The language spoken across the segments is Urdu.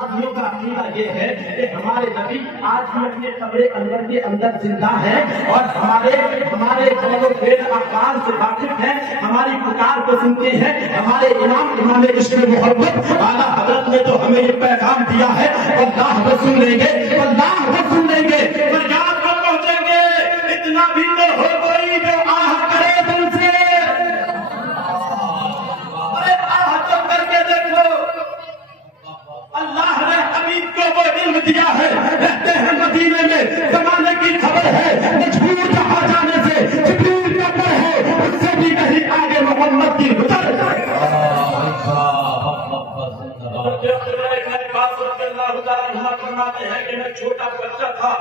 صدیوں کا عقیدہ یہ ہے کہ ہمارے نبی آج بھی اپنے قبر انور کے اندر زندہ ہے اور ہمارے قول و فعل افعال سے واقف ہیں، ہماری پکار کو سنتے ہیں۔ ہمارے امام عشق محبت اعلیٰ حضرت نے تو ہمیں یہ پیغام دیا ہے، اللہ کو سن لیں گے، اللہ کو سن لیں گے، فریاد پر پہنچیں گے، اتنا بھی تو ہو کوئی جو آہ کرے دل سے، ارے آہ تو کر کے دیکھو۔ اللہ نے حبیب کو وہ علم دیا ہے، رہتے ہیں مدینے میں، زمانے کی خبر ہے، مجبور جہاں جانے سے جبریل کا پر ہے، اس سے بھی کہیں آگے محمد کی گزر۔ فرماتے ہیں کہ میں چھوٹا بچہ تھا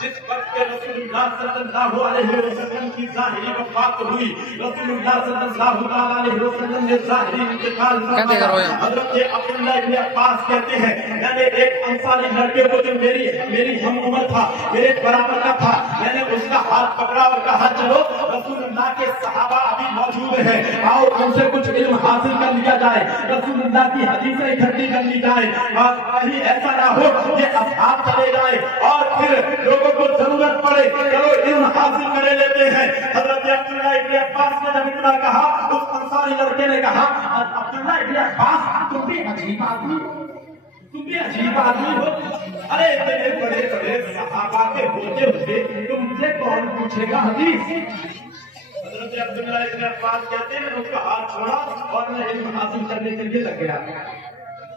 جس وقت رسول اللہ صلی اللہ علیہ وسلم کی ظاہری وفات ہوئی، رسول اللہ صلی اللہ علیہ وسلم نے ظاہری انتقال فرمایا۔ حضرت عبداللہ ابن عباس کہتے ہیں میں نے ایک انصاری لڑکے کو جو میری ہم عمر تھا، میرے برابر کا تھا، میں نے اس کا ہاتھ پکڑا اور کہا چلو رسول اللہ کے صحابہ ابھی موجود ہیں، آؤ ان سے کچھ علم حاصل کر لیا جائے، رسول اللہ کی حدیثیں اکٹھی کر لی جائے، اور کہیں ایسا نہ ہو کہ اصحاب چلے جائیں اور پھر لوگوں کو ضرورت پڑے، چلو علم حاصل کرے لیتے ہیں۔ حضرت عبداللہ ابن عباس نے جب اتنا کہا، اس انصاری لڑکے نے کہا عبداللہ ابن عباس تم بھی عجیب آدمی ہو، تم بھی عجیب آدمی ہو، ارے اتنے بڑے بڑے صحابہ کے ہوتے ہوئے تم سے کون پوچھے گا حدیث؟ حضرت عبداللہ ابن عباس کہتے ہیں اس کا ہاتھ چھوڑا اور میں علم حاصل کرنے کے لیے لگ گیا۔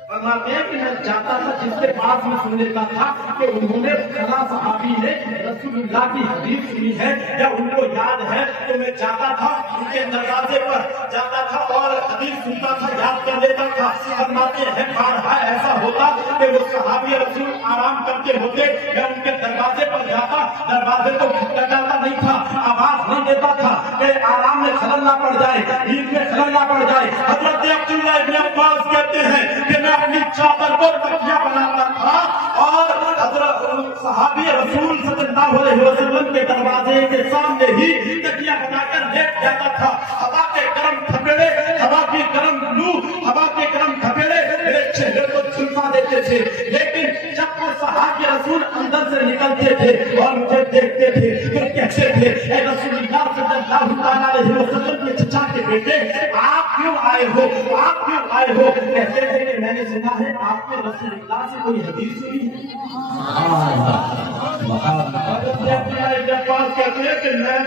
فرماتے ہیں کہ میں جاتا تھا جس کے پاس میں سن لیتا تھا کہ انہوں نے فلاں صحابی نے رسول اللہ کی حدیث سنی ہے یا ان کو یاد ہے، تو میں جاتا تھا ان کے دروازے پر جاتا تھا اور حدیث سنتا تھا، یاد کر لیتا تھا۔ فرماتے ہیں بارہا ایسا ہوتا کہ وہ صحابی رسول آرام کرتے ہوتے، میں ان کے دروازے پر جاتا، دروازے کو کھٹکھٹاتا نہیں تھا، آواز نہیں دیتا تھا کہ آرام میں خلل نہ پڑ جائے، نیند میں خلل نہ پڑ جائے۔ حضرت عبداللہ ابن عباس کہتے ہیں کہ میں اپنی چادر کو تکیہ بناتا تھا اور حضرت صحابی رسول صلی اللہ علیہ وسلم کے دروازے کے سامنے ہی تکیہ بنا کر لیٹ جاتا تھا۔ ہوا کے گرم تھپیڑے، ہوا کی گرم لو، ہوا کے گرم تھپیڑے میرے چہرے کو جھلسا دیتے تھے، لیکن جب وہ صحابی رسول اندر سے نکلتے تھے اور مجھے دیکھتے تھے تو کہتے تھے اے رسول اللہ صلی اللہ علیہ وسلم کے چچا کے بیٹے آپ کیوں آئے ہو، آپ کیوں آئے ہو؟ کہتے تھے کہ میں نے سنا ہے آپ نے رسول اللہ سے کوئی حدیث سنی ہے۔ کہتے ہیں کہ میں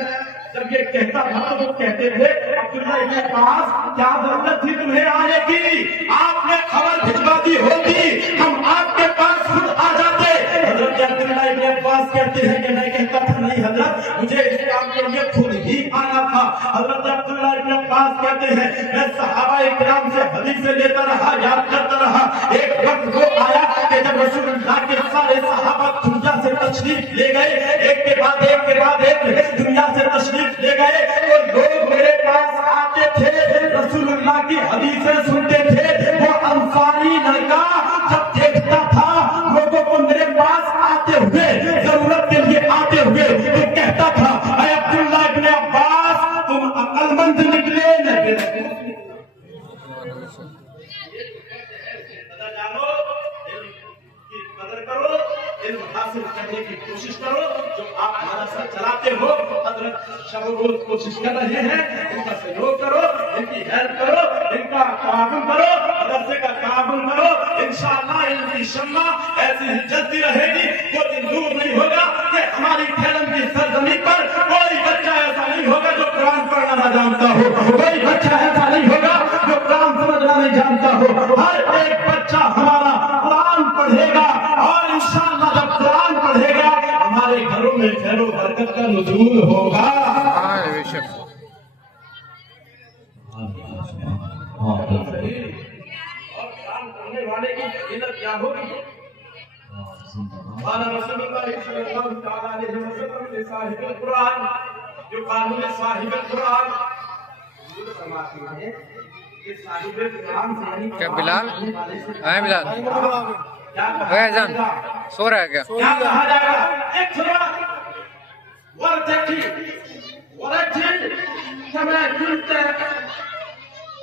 جب یہ کہتا تھا تو وہ کہتے تھے عبداللہ ابن عباس کیا ضرورت تھی تمہیں آنے کی، آپ نے خبر بھجوا دی ہوتی ہم آپ کے پاس خود آ جاتے۔ حضرت عبداللہ ابن عباس کہتے ہیں کہ میں کہتا تھا نہیں حضرت مجھے اس کام کے لیے خود ہی آنا تھا۔ حضرت عبداللہ ابن عباس کہتے ہیں میں صحابہ کرام سے حدیثیں لیتا رہا، یاد کرتا رہا، ایک وقت وہ آیا کہ جب رسول اللہ کے سارے صحابہ دنیا سے تشریف لے گئے، ایک کے بعد ایک دنیا سے تشریف لے گئے، تو لوگ میرے پاس آتے تھے، رسول اللہ کی حدیثیں سنتے تھے۔ وہ انصاری لڑکا جب دیکھتا تھا لوگوں کو میرے پاس آتے ہوئے، ضرورت کے لیے آتے ہوئے، تو کہتا تھا اے عبداللہ ابن عباس تم عقل مند نکلے حاصل کرنے کی کوشش کرو، جو آپ مدرسہ چلاتے ہو حضرت شب و روز کوشش کر رہے ہیں، ان کا سہیوگ کرو، ان کی ہیلپ کرو، ان کا تعاون کرو، مدرسے کا تعاون کرو، انشاءاللہ ان کی شمع ایسی ہی جلتی رہے گی۔ وہ دن دور نہیں ہوگا کہ ہماری کھیلم کی سرزمین پر کوئی بچہ ایسا نہیں ہوگا جو قرآن پڑھنا نہ جانتا ہو، کوئی بچہ ایسا نہیں ہوگا جو قرآن سمجھنا نہیں جانتا ہو۔ ہر ایک بچہ ہمارا قرآن پڑھے گا اور انشاءاللہ جب قرآن پڑھے گا ہمارے گھروں میں خیر و برکت کا نزول ہوگا۔ اور قرآن پڑھنے والے کی فضیلت کیا ہوگی؟ قال رسول اللہ صلی اللہ تعالی علیہ وسلم نے صاحب القرآن، جو قانون صاحب القرآن حضور فرماتے ہیں کہ صاحب القرآن سے کیا بلال ہے؟ بلال جان سو رہا ہے کیا؟ کیا کہا جائے گا؟ ایک سنو ورتھی کما كنت